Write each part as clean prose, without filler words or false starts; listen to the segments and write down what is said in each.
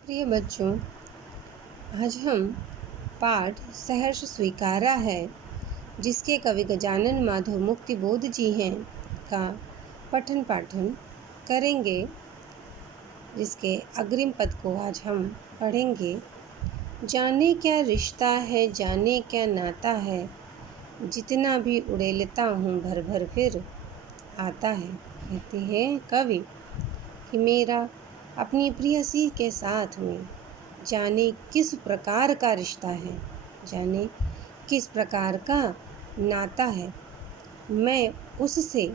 प्रिय बच्चों, आज हम पाठ सहर्ष स्वीकारा है, जिसके कवि गजानन माधव मुक्तिबोध जी हैं, का पठन पाठन करेंगे। जिसके अग्रिम पद को आज हम पढ़ेंगे। जाने क्या रिश्ता है, जाने क्या नाता है, जितना भी उड़ेलता हूँ भर भर फिर आता है। कहते हैं कवि कि मेरा अपनी प्रियसी के साथ में जाने किस प्रकार का रिश्ता है, जाने किस प्रकार का नाता है। मैं उससे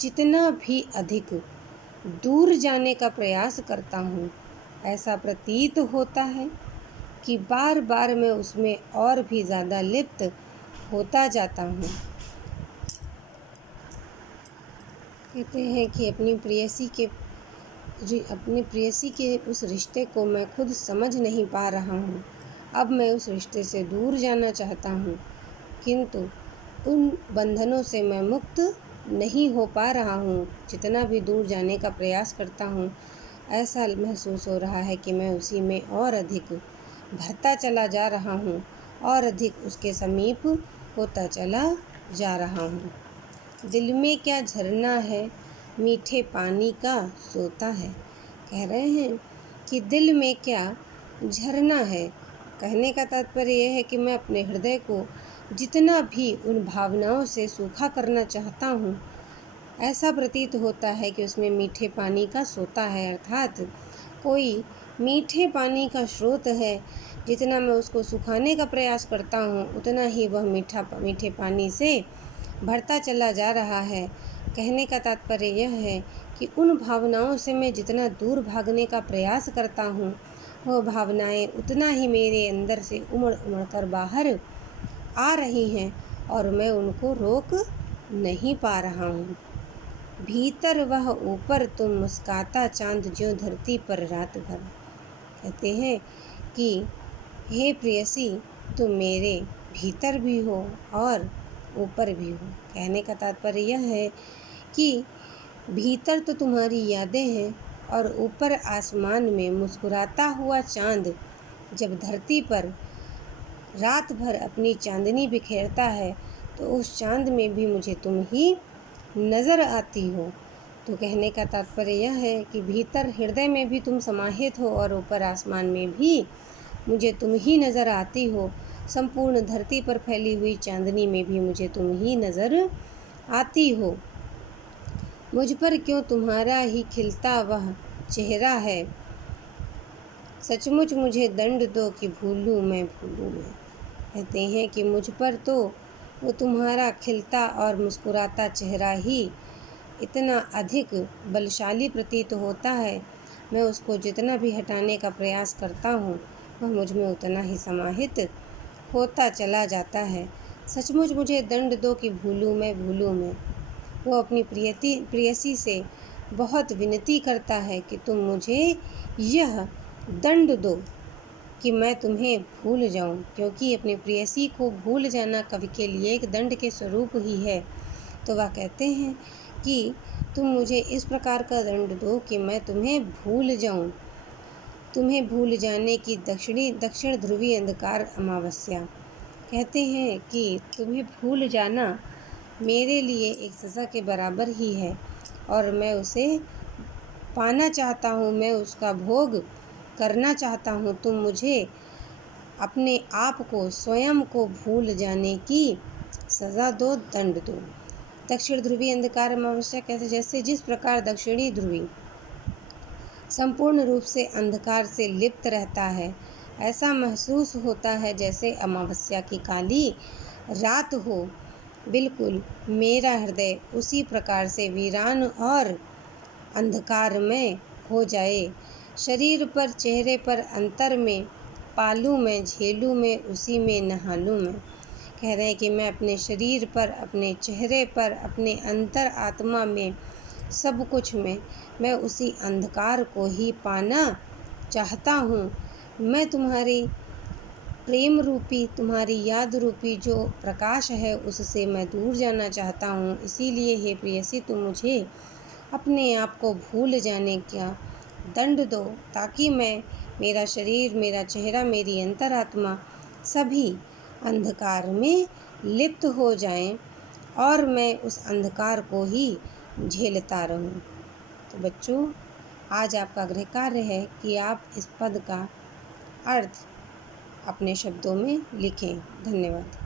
जितना भी अधिक दूर जाने का प्रयास करता हूँ, ऐसा प्रतीत होता है कि बार बार मैं उसमें और भी ज़्यादा लिप्त होता जाता हूँ। कहते हैं कि अपनी प्रेयसी के उस रिश्ते को मैं खुद समझ नहीं पा रहा हूँ। अब मैं उस रिश्ते से दूर जाना चाहता हूँ, किंतु उन बंधनों से मैं मुक्त नहीं हो पा रहा हूँ। जितना भी दूर जाने का प्रयास करता हूँ, ऐसा महसूस हो रहा है कि मैं उसी में और अधिक भरता चला जा रहा हूँ और अधिक उसके समीप होता चला जा रहा हूँ। दिल में क्या झरना है, मीठे पानी का सोता है। कह रहे हैं कि दिल में क्या झरना है। कहने का तात्पर्य यह है कि मैं अपने हृदय को जितना भी उन भावनाओं से सूखा करना चाहता हूँ, ऐसा प्रतीत होता है कि उसमें मीठे पानी का सोता है, अर्थात कोई मीठे पानी का स्रोत है। जितना मैं उसको सुखाने का प्रयास करता हूँ, उतना ही वह मीठे पानी से भरता चला जा रहा है। कहने का तात्पर्य यह है कि उन भावनाओं से मैं जितना दूर भागने का प्रयास करता हूँ, वह भावनाएं उतना ही मेरे अंदर से उमड़ उमड़ कर बाहर आ रही हैं और मैं उनको रोक नहीं पा रहा हूँ। भीतर वह ऊपर तुम मुस्काता चांद ज्यों धरती पर रात भर। कहते हैं कि हे प्रेयसी, तुम मेरे भीतर भी हो और ऊपर भी हो। कहने का तात्पर्य यह है कि भीतर तो तुम्हारी यादें हैं और ऊपर आसमान में मुस्कुराता हुआ चांद जब धरती पर रात भर अपनी चांदनी बिखेरता है, तो उस चांद में भी मुझे तुम ही नज़र आती हो। तो कहने का तात्पर्य यह है कि भीतर हृदय में भी तुम समाहित हो और ऊपर आसमान में भी मुझे तुम ही नज़र आती हो। संपूर्ण धरती पर फैली हुई चांदनी में भी मुझे तुम ही नज़र आती हो। मुझ पर क्यों तुम्हारा ही खिलता वह चेहरा है, सचमुच मुझे दंड दो कि भूलूं मैं भूलूं मैं। कहते हैं कि मुझ पर तो वो तुम्हारा खिलता और मुस्कुराता चेहरा ही इतना अधिक बलशाली प्रतीत होता है, मैं उसको जितना भी हटाने का प्रयास करता हूँ, वह मुझ में उतना ही समाहित होता चला जाता है। सचमुच मुझे दंड दो कि भूलूं मैं। वो अपनी प्रेयसी से बहुत विनती करता है कि तुम मुझे यह दंड दो कि मैं तुम्हें भूल जाऊं, क्योंकि अपनी प्रेयसी को भूल जाना कवि के लिए एक दंड के स्वरूप ही है। तो वह कहते हैं कि तुम मुझे इस प्रकार का दंड दो कि मैं तुम्हें भूल जाऊं। तुम्हें भूल जाने की दक्षिण ध्रुवीय अंधकार अमावस्या। कहते हैं कि तुम्हें भूल जाना मेरे लिए एक सज़ा के बराबर ही है और मैं उसे पाना चाहता हूँ, मैं उसका भोग करना चाहता हूँ। तुम मुझे अपने आप को, स्वयं को भूल जाने की सज़ा दो, दंड दो। दक्षिण ध्रुवीय अंधकार अमावस्या कहते जैसे जिस प्रकार दक्षिणी ध्रुवी संपूर्ण रूप से अंधकार से लिप्त रहता है, ऐसा महसूस होता है जैसे अमावस्या की काली रात हो। बिल्कुल मेरा हृदय उसी प्रकार से वीरान और अंधकार में हो जाए। शरीर पर, चेहरे पर अंतर में पालूं मैं, झेलूं मैं, उसी में नहालूं मैं। कह रहे हैं कि मैं अपने शरीर पर, अपने चेहरे पर, अपने अंतर आत्मा में, सब कुछ में मैं उसी अंधकार को ही पाना चाहता हूँ। मैं तुम्हारी प्रेम रूपी, तुम्हारी याद रूपी जो प्रकाश है, उससे मैं दूर जाना चाहता हूँ। इसीलिए हे प्रेयसी, तुम मुझे अपने आप को भूल जाने का दंड दो, ताकि मैं मेरा शरीर, मेरा चेहरा, मेरी अंतरात्मा सभी अंधकार में लिप्त हो जाएं और मैं उस अंधकार को ही झेलता रहूं। तो बच्चों, आज आपका गृह कार्य है कि आप इस पद का अर्थ अपने शब्दों में लिखें। धन्यवाद।